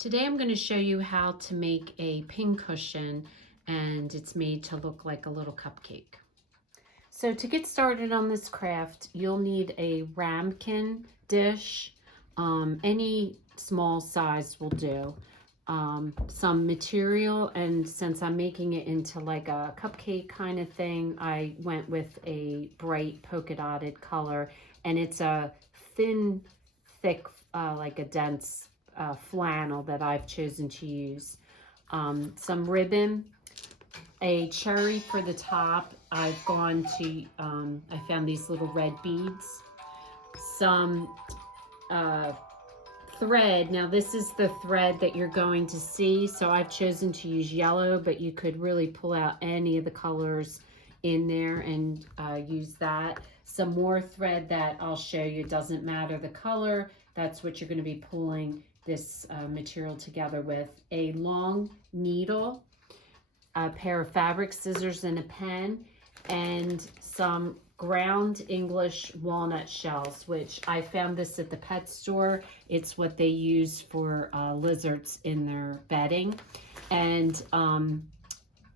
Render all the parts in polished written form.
Today I'm going to show you how to make a pincushion, and it's made to look like a little cupcake. So to get started on this craft, you'll need a ramekin dish. Any small size will do. Some material, and since I'm making it into like a cupcake kind of thing, I went with a bright polka dotted color, and it's a thin, thick, like a dense flannel that I've chosen to use. Some ribbon, a cherry for the top. I've gone to, I found these little red beads, some thread. Now this is the thread that you're going to see, so I've chosen to use yellow, but you could really pull out any of the colors in there and use that. Some more thread that I'll show you, doesn't matter the color, that's what you're going to be pulling this material together with. A long needle, a pair of fabric scissors and a pen, and some ground English walnut shells, which I found this at the pet store. It's what they use for lizards in their bedding. And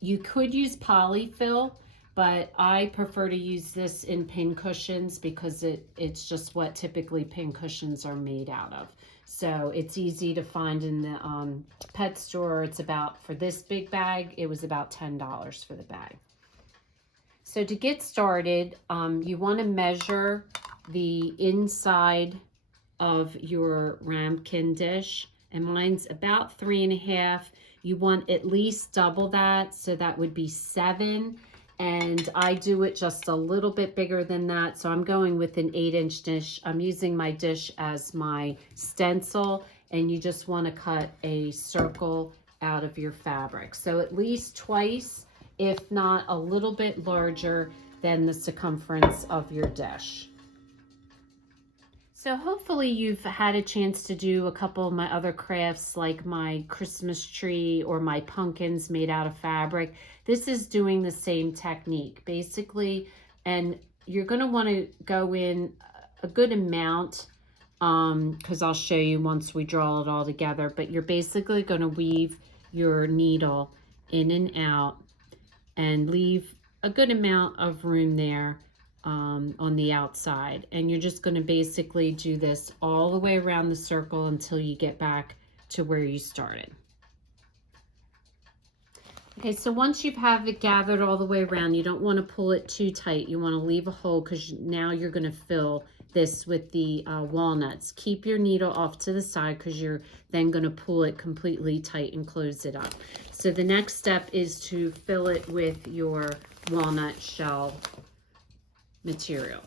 you could use polyfill, but I prefer to use this in pincushions because it's just what typically pincushions are made out of. So it's easy to find in the pet store. It's about, for this big bag, it was about $10 for the bag. So to get started, you want to measure the inside of your ramekin dish, and mine's about 3.5. You want at least double that, so that would be 7. And I do it just a little bit bigger than that, so I'm going with an 8-inch dish. I'm using my dish as my stencil, and you just want to cut a circle out of your fabric. So at least twice, if not a little bit larger than the circumference of your dish. So hopefully you've had a chance to do a couple of my other crafts, like my Christmas tree or my pumpkins made out of fabric. This is doing the same technique basically, and you're going to want to go in a good amount because I'll show you once we draw it all together. But you're basically going to weave your needle in and out and leave a good amount of room there on the outside, and you're just going to basically do this all the way around the circle until you get back to where you started. Okay, so once you have it gathered all the way around, you don't want to pull it too tight. You want to leave a hole because now you're going to fill this with the walnuts. Keep your needle off to the side because you're then going to pull it completely tight and close it up. So the next step is to fill it with your walnut shell material.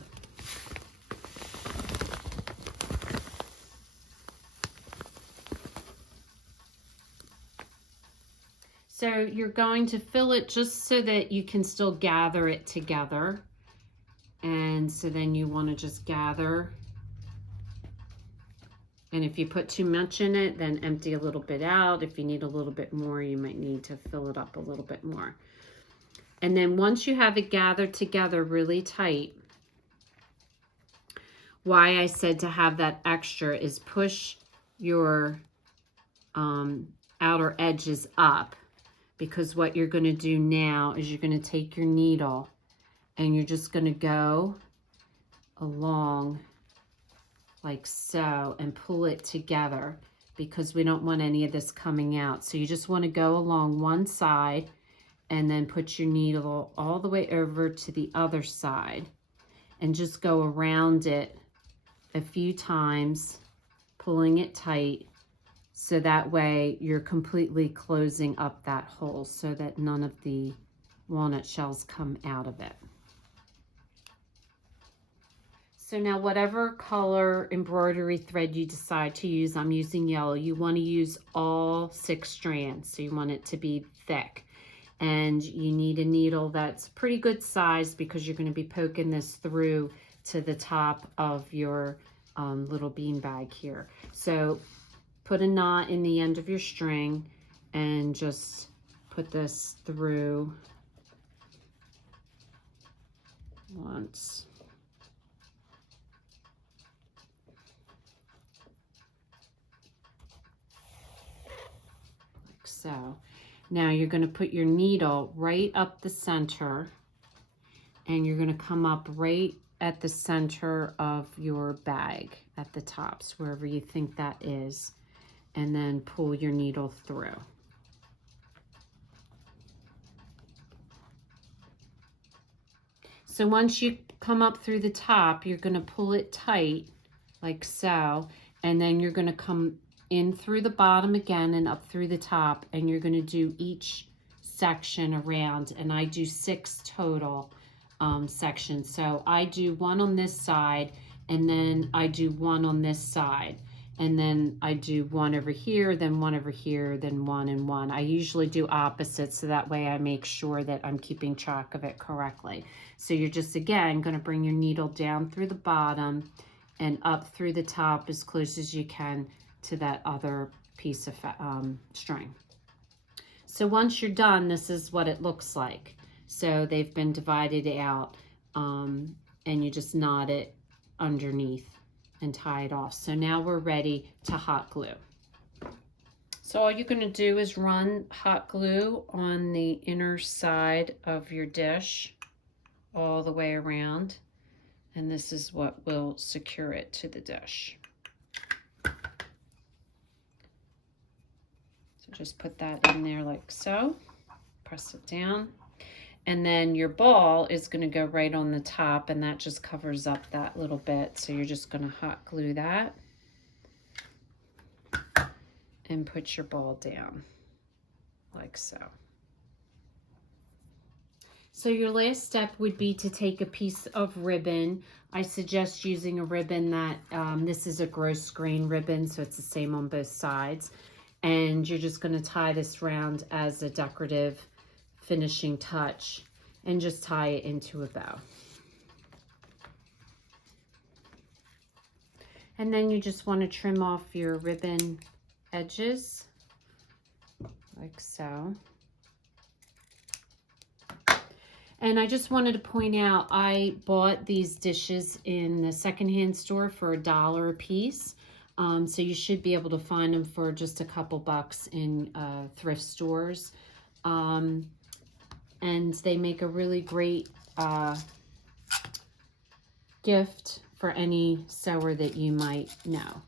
So you're going to fill it just so that you can still gather it together. And so then you want to just gather. And if you put too much in it, then empty a little bit out. If you need a little bit more, you might need to fill it up a little bit more. And then once you have it gathered together really tight, why I said to have that extra is push your outer edges up, because what you're going to do now is you're going to take your needle and you're just going to go along like so and pull it together, because we don't want any of this coming out. So you just want to go along one side and then put your needle all the way over to the other side and just go around it a few times, pulling it tight, so that way you're completely closing up that hole so that none of the walnut shells come out of it. So now whatever color embroidery thread you decide to use, I'm using yellow. You want to use all 6 strands, so you want it to be thick. And you need a needle that's pretty good size because you're going to be poking this through to the top of your little bean bag here. So put a knot in the end of your string and just put this through once. so. Now you're going to put your needle right up the center, and you're going to come up right at the center of your bag at the tops, wherever you think that is, and then pull your needle through. So once you come up through the top, you're going to pull it tight like so, and then you're going to come in through the bottom again and up through the top, and you're going to do each section around, and I do 6 total sections. So I do 1 on this side, and then I do 1 on this side, and then I do 1 over here, then 1 over here, then 1 and 1. I usually do opposites, so that way I make sure that I'm keeping track of it correctly. So you're just, again, going to bring your needle down through the bottom and up through the top as close as you can to that other piece of string. So once you're done, this is what it looks like. So they've been divided out, and you just knot it underneath and tie it off. So now we're ready to hot glue. So all you're going to do is run hot glue on the inner side of your dish all the way around, and this is what will secure it to the dish. So just put that in there like so, press it down, and then your ball is going to go right on the top, and that just covers up that little bit. So you're just going to hot glue that and put your ball down like so. So your last step would be to take a piece of ribbon. I suggest using a ribbon that, this is a gross grain ribbon, so it's the same on both sides. And you're just going to tie this round as a decorative finishing touch and just tie it into a bow. And then you just want to trim off your ribbon edges like so. And I just wanted to point out, I bought these dishes in the secondhand store for $1 a piece. So you should be able to find them for just a couple bucks in thrift stores. And they make a really great gift for any sewer that you might know.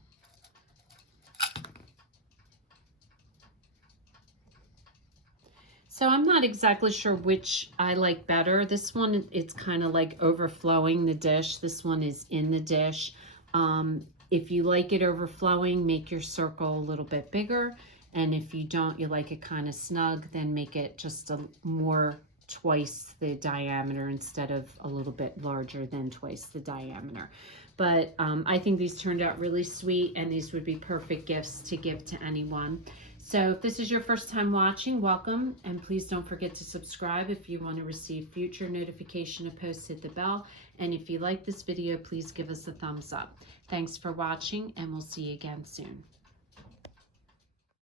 So I'm not exactly sure which I like better. This one, it's kind of like overflowing the dish. This one is in the dish. If you like it overflowing, make your circle a little bit bigger. And if you don't, you like it kind of snug, then make it just twice the diameter instead of a little bit larger than twice the diameter. But I think these turned out really sweet, and these would be perfect gifts to give to anyone. So if this is your first time watching, welcome, and please don't forget to subscribe if you want to receive future notification of posts. Hit the bell, and if you like this video, please give us a thumbs up. Thanks for watching, and we'll see you again soon.